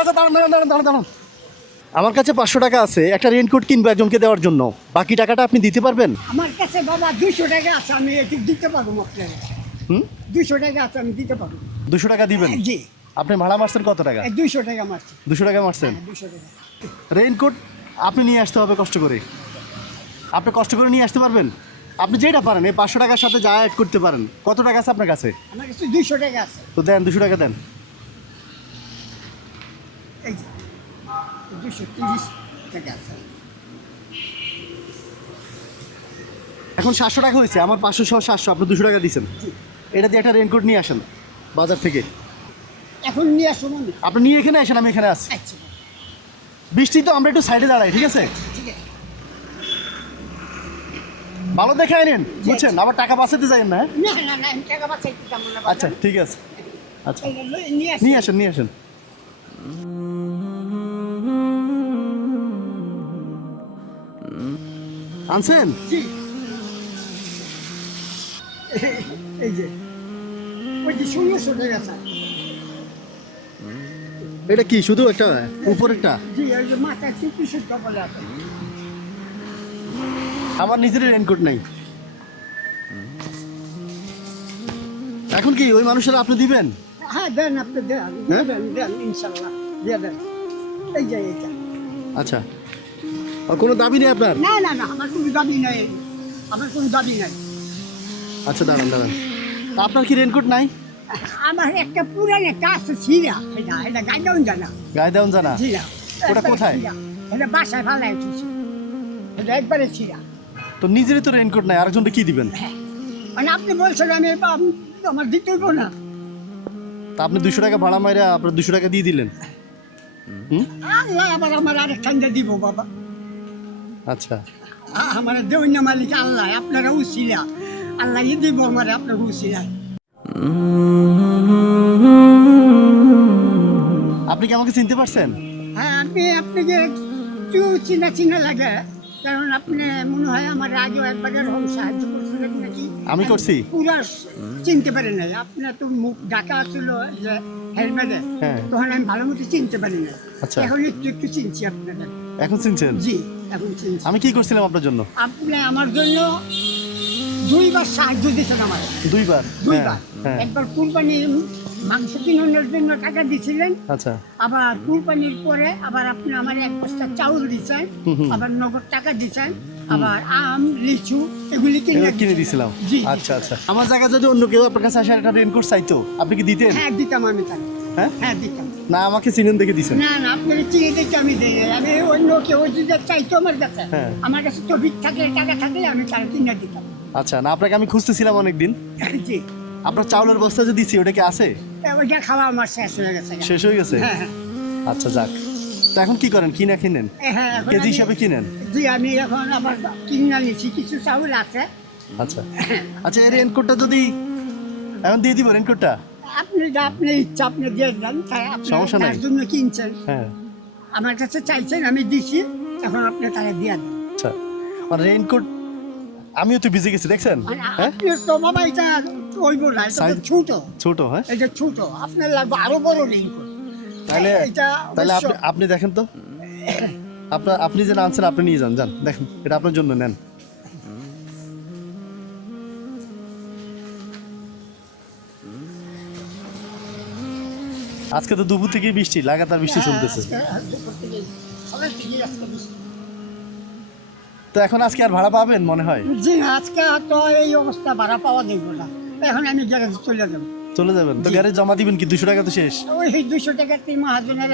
আচ্ছা দাঁড়ান। আমার কাছে 500 টাকা আছে, একটা রেইনকোট কিনবো একজনকে দেওয়ার জন্য। বাকি টাকাটা আপনি দিতে পারবেন? আমার কাছে বাবা 200 টাকা আছে, আমি এটি দিতে পারবো আপনাকে। 200 টাকা আছে, আমি দিতে পারবো। 200 টাকা দিবেন? জি। আপনি ভাড়া মারছেন কত টাকা? 200 টাকা মারছি। 200 টাকা মারছেন? 200 টাকা। রেইনকোট আপনি নিয়ে আসতে হবে কষ্ট করে। আপনি কষ্ট করে নিয়ে আসতে পারবেন? আপনি যেটা পারেন এই 500 টাকার সাথে যা অ্যাড করতে পারেন। কত টাকা আছে আপনার কাছে? আমার কাছে 200 টাকা আছে। তো দেন, 200 টাকা দেন। এই যে 230 টাকা আছে। এখন 700 টাকা হয়েছে, আমার 500 সহ 700, আপনি 200 টাকা দিয়েছেন। এটা দিয়ে একটা রেইনকোট নিয়ে আসেন বাজার থেকে। এখন নিয়ে আসো মানে? আপনি নিয়ে এখানে আসেন, আমি এখানে আসছি। আচ্ছা বৃষ্টি তো, আমরা একটু সাইডে দাঁড়াই, ঠিক আছে? ঠিক আছে। ভালো দেখে আনেন, বুঝছেন? আবার টাকা বাঁচাতে যাই না। না আমি টাকা বাঁচাইতে যাবো না। আচ্ছা ঠিক আছে, আচ্ছা নিয়ে আসো। নিয়ে আসেন। আনছেন? জি। এই যে ওই যে 1600 টাকা আছে। এটা কি শুধু একটা উপরেরটা? জি, এই যে মাথায় 200 টাকা বলে আছে। আমার নিজের রেইনকোট নাই। এখন কি ওই মানুষের আপনি দিবেন? হ্যাঁ দেন, আপনি দেন। হ্যাঁ? দেন ইনশাল্লাহ দিয়ে দেন। এই যে এইটা। আচ্ছা, আর কোনো দাবি নেই আপনার? না আমার কোনো দাবি নাই। আমার কোনো দাবি নাই। আচ্ছা দাঁড়ান। তা আপনার কি রেইনকোট নাই? আমার একটা পুরান একটা আছে ছিঁড়া, এটা গায়ে দেওয়া জানা। গায়ে দেওয়া জানা? ছিঁড়া। ওটা কোথায়? এটা বাসায় ফালাই উঠেছি। এটা একবারে ছিঁড়া। তো নিজেরই তো রেইনকোট নাই, আরেকজনকে কি দিবেন? হ্যাঁ, মানে আপনি বলছেন আমার দিতে হইব না। তা আপনি 200 টাকা ভাড়া মাইরা আপনার 200 টাকা দিয়ে দিলেন। আল্লাহ আবার আমার আরেকখান দিব বাবা। আচ্ছা, আমার দেউন্য মালিক আল্লাহ, আপনারা উছিলা। আল্লাহ দিব আমার, আপনার উছিলা। আপনি কি আমাকে চিনতে পারছেন? হ্যাঁ, আপনাকে একটু চিনা লাগে, কারণ আপনি মনে হয় আমার আগেও একবার এরকম সাহায্য করছিলেন নাকি? আমি করছি? পুরা চিনতে পারি নাই। আপনার তো মুখ ঢাকা ছিল যে হেলমেটে, হ্যাঁ। তখন আমি ভালো মতো চিনতে পারি না। আচ্ছা। এখন একটু চিনছি আপনাদের। এখন চিনছেন? জি, এখন চিনছি। আমি কি করছিলাম আপনার জন্য? আপনি আমার জন্য 2বার সাহায্য দিয়েছেন আমার। 2বার? 2বার। হ্যাঁ। একবার কুরবানির মাংস কিনানোর জন্য টাকা দিয়েছিলেন, আচ্ছা, আবার কুরবানির পরে আবার আপনি আমার 1 বস্তা চাউল দিচ্ছেন, আবার নগদ টাকা দিচ্ছেন, আবার আম লিচু এগুলি কিনে দিয়েছিলাম। জি। আচ্ছা। আমার জায়গায় যদি অন্য কেউ আপনার কাছে আসে একটা রেইনকোট চাইতো, আপনি কি দিতেন? হ্যাঁ দিতাম আমি তাই। হ্যাঁ? হ্যাঁ দিতাম। না আমাকে চিনেন দেখে দিছেন? না আপনাকে চিনে দিতে আমি দিই। আমি অন্য কেউ যদি চাইতো আমার কাছে, হ্যাঁ। আমার কাছে তবিক থাকলে টাকা থাকলে আমি তার কিনে দিতাম। আচ্ছা, না আপনাকে আমি খুঁজতেছিলাম অনেকদিন। জি। আপনার চাউলের বস্তা যে দিছি ওটা কি আছে? ওইটা খাওয়া আমার শেষ হয়ে গেছে। শেষ হয়ে গেছে? হ্যাঁ। আচ্ছা যাক। তো এখন কি করেন, কিনা কিনেন? হ্যাঁ, এখন কেজি আমি- হিসাবে কিনেন? জি, আমি এখন আবার কিনে নিচ্ছি, কিছু চাউল আছে। আচ্ছা এই রেইনকোটটা যদি এখন দিয়ে দিব, রেইনকোটটা? আপনি ইচ্ছা আপনি দিয়ে দেন, তাই আপনি সমস্যা নাই। তার জন্য কিনছেন, হ্যাঁ। আমার কাছে চাইছেন, আমি দিছি, এখন আপনি তারা দিয়ে দেন। আচ্ছা, মানে রেইনকোট আমিও তো ভিজে গেছি দেখছেন? মানে হ্যাঁ, আপনি তো বাবা এটা হইব না, এটা তো Size- ছোট। ছোট। হ্যাঁ, এটা ছোট, আপনার লাগবে আরো বড় রেইনকোট। তাহলে এটা তাহলে অবশ্য- আপনি দেখেন তো, আপনি যে আনছেন আপনি নিয়ে যান দেখেন, এটা আপনার জন্য নেন। আজকে তো দুপুর থেকেই বৃষ্টি, লাগাতার বৃষ্টি চলতেছে। দুপুর থেকেই, সকাল থেকেই আজকে বৃষ্টি। তো এখন আজকে আর ভাড়া পাবেন মনে হয়? জি, আজকে তো এই অবস্থা ভাড়া পাওয়া যাবে না, এখন আমি গ্যারেজে চলে যাবো। চলে যাবেন? তো জি। গ্যারেজ জমা দিবেন কি? 200 টাকা তো শেষ। ওই 200 টাকাতে মহাজনের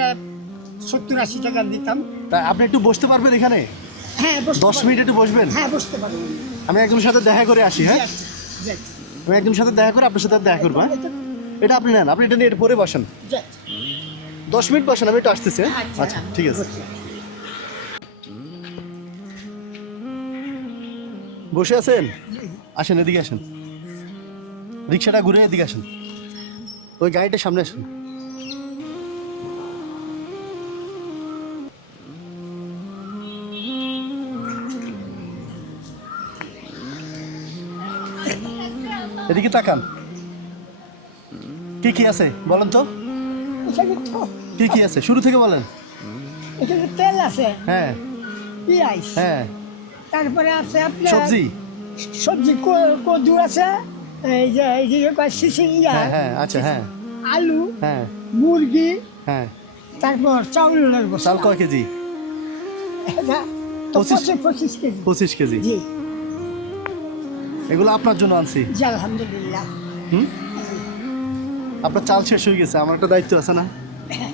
70-80 টাকা দিতাম। তা আপনি একটু বসতে পারবেন এখানে? হ্যাঁ, বসতে 10 মিনিট একটু বসবেন? হ্যাঁ, বসতে পারবেন। আমি একজনের সাথে দেখা করে আসি। হ্যাঁ, জি, আমি একজনের সাথে দেখা করে আপনার সাথে দেখা করবো। হ্যাঁ, এটা আপনি নেন, আপনি এটা নিয়ে পরে বসেন। জি। 10 মিনিট বসেন, আমি একটু আসতেছি। হ্যাঁ? আচ্ছা, আচ্ছা ঠিক আছে। বসে আছেন? আসেন, এদিকে আসেন, রিক্সাটা ঘুরে এদিকে আসেন, ওই গাড়িটার সামনে আসেন। এদিকে তাকান, কি কি আছে বলেন তো? এখানে তো কি কি আছে শুরু থেকে বলেন। এখানে তেল আছে, হ্যাঁ পেঁয়াজ, হ্যাঁ। তারপরে আছে আপনার সবজি। সবজি কদু আছে, এই যে সিসিলিয়া, হ্যাঁ হ্যাঁ আচ্ছা হ্যাঁ আলু, হ্যাঁ মুরগি, হ্যাঁ। তারপর চাউলের বস্তা। চাল কয় কেজি? এটা তো 25 কেজি। 25 কেজি। জি এগুলো আপনার জন্য আনছি। জি আলহামদুলিল্লাহ। হুম। আপনার চাল শেষ হয়ে গেছে, আমার একটা দায়িত্ব আছে না? হ্যাঁ।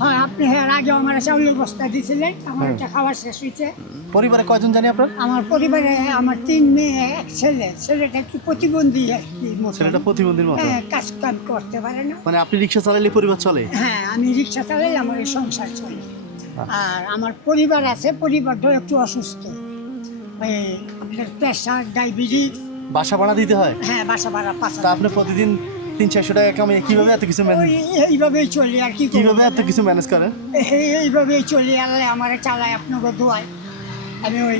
হ্যাঁ আপনি এর আগে আমার চাউলের বস্তা দিয়েছিলেন, আমার হ্যাঁ। এটা খাওয়া শেষ হয়েছে। পরিবারে কয়জন জানি আপনার? আমার পরিবারে আমার 3 মেয়ে, 1 ছেলে। ছেলেটা একটু প্রতিবন্ধী আর কি মতো। ছেলেটা প্রতিবন্ধীর মতো। হ্যাঁ, কাজ কাম করতে পারে না। মানে আপনি রিক্সা চালাইলে পরিবার চলে? হ্যাঁ, আমি রিক্সা চালাই, আমার এই সংসার চলে। আর আমার পরিবার আছে, পরিবারটা একটু অসুস্থ, এই আপনার প্রেশার, ডায়াবেটিস। বাসা ভাড়া দিতে হয়? হ্যাঁ, বাসা ভাড়া 5 তা আপনি প্রতিদিন 300-400 টাকা কামাই কিভাবে এত কিছু ম্যানেজ, এইভাবেই চলি আর কি করব। কিভাবে এত কিছু ম্যানেজ করেন? এইভাবেই চলি, আল্লাহ আমার চালায় আপনাকে দোয়ায়। আমি ওই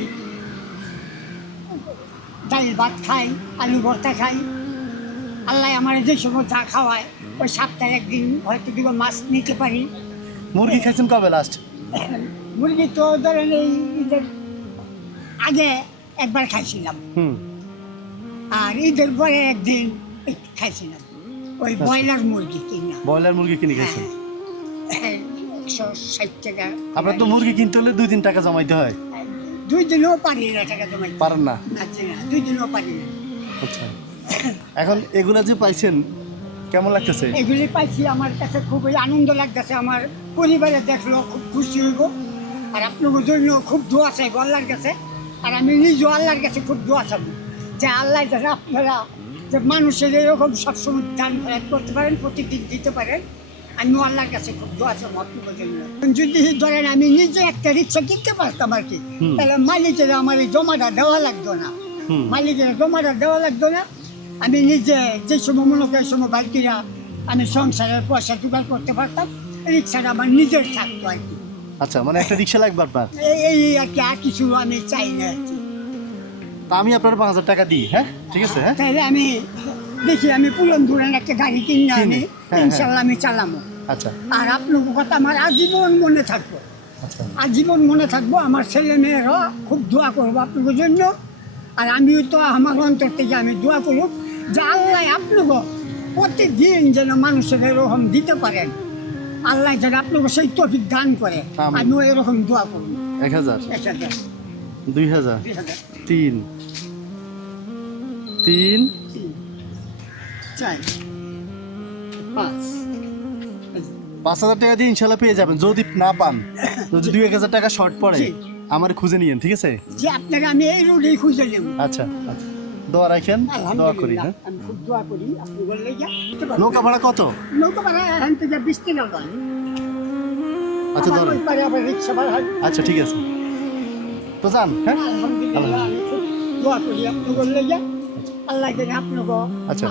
ডাল ভাত খাই, আলু ভর্তা খাই, আল্লাহ আমার যে সময় যা খাওয়ায়, ওই সপ্তাহে একদিন হয়তো 2 মাছ নিতে পারি। মুরগি খাইছেন কবে লাস্ট? মুরগি তো ধরেন এই ঈদের আগে একবার খাইছিলাম, হুম। আর ঈদের পরে একদিন একটু খাইছিলাম ওই ব্রয়লার মুরগি কিনা। ব্রয়লার মুরগি কিনে খাইছেন? হ্যাঁ, 160 টাকা। আপনার তো মুরগি কিনতে হলে 2-3 টাকা জমাইতে হয়। 2 দিনও পারি না টাকা জমাই, পারেন না? না 2 দিনও পারি না। আচ্ছা। এখন এগুলা যে পাইছেন কেমন লাগতেছে? এগুলি পাইছি, আমার কাছে খুবই আনন্দ লাগতেছে। আমার পরিবারে দেখলো খুব খুশি হইব, আর আপনাদের জন্য খুব দোয়া চাইবো আল্লাহর কাছে। আর আমি নিজেও আল্লাহর কাছে খুব দোয়া চাইবো যে আল্লাহ যারা আপনারা যে মানুষের এরকম সবসময় দান খয়রাত করতে পারেন, প্রতিদিন দিতে পারেন। আমিও আল্লাহর কাছে খুব দোয়া চাইবো আপনাদের জন্য। যদি ধরেন আমি নিজে একটা রিক্সা কিনতে পারতাম আর কি, তাহলে মালিকের আমার এই জমাটা দেওয়া লাগতো না। মালিকের জমাটা দেওয়া লাগতো না। আমি নিজে যে সময় মনে করি সময় বাড়িরা আমি সংসারের পয়সা জোগাড় করতে পারতাম, রিক্সাটা আমার নিজের থাকতো আর কি। আচ্ছা, মানে একটা রিক্সা লাগবে আপনার? এই আর কি, আর কিছু আমি চাই না আর কি। তা আমি আপনার 5000 টাকা দিই, হ্যাঁ ঠিক আছে? হ্যাঁ তাহলে আমি দেখি আমি পুরন ধরেন একটা গাড়ি কিনে আমি হ্যাঁ। ইনশাল্লাহ আমি চালামো। আচ্ছা আর আপনার কথা আমার আজীবন মনে থাকবো, আচ্ছা। আজীবন মনে থাকবো। আমার ছেলে মেয়েরা খুব দোয়া করবো আপনাদের জন্য। আর আমিও তো আমার অন্তর থেকে আমি দোয়া করব যে আল্লাহ আপনাকে প্রতিদিন যেন মানুষের এরকম দিতে পারেন, আল্লাহ যেন আপনাকে সেই তৌফিক দান করে। আমিন। আমিও এরকম দোয়া করবো। 1000, 1000, 2000, 2000, 3, 4, 5। 5000 টাকা দিয়ে ইনশাল্লাহ পেয়ে যাবেন। যদি না পান, যদি 2-1000 টাকা শর্ট পড়ে জি। আমার খুঁজে নিয়েন, ঠিক আছে? যে আপনাকে আমি এই রোডেই খুঁজে নেব। আচ্ছা আচ্ছা, দোয়া রাখেন, দোয়া করি। আলহামদুলিল্লাহ, হ্যাঁ, আমি খুব দোয়া করি আপনি বললে যা। নৌকা ভাড়া কত? নৌকা ভাড়া এখান থেকে 20 টাকা হয়। আচ্ছা আমার ধরেন। ওই পারে আবার রিক্সা ভাড়া হয়। আচ্ছা ঠিক আছে, তো যান। হ্যাঁ আলহামদুলিল্লাহ, আমি খুব দোয়া করি আপনি বললে যা। আল্লাহ যেন আপনাকে আচ্ছা।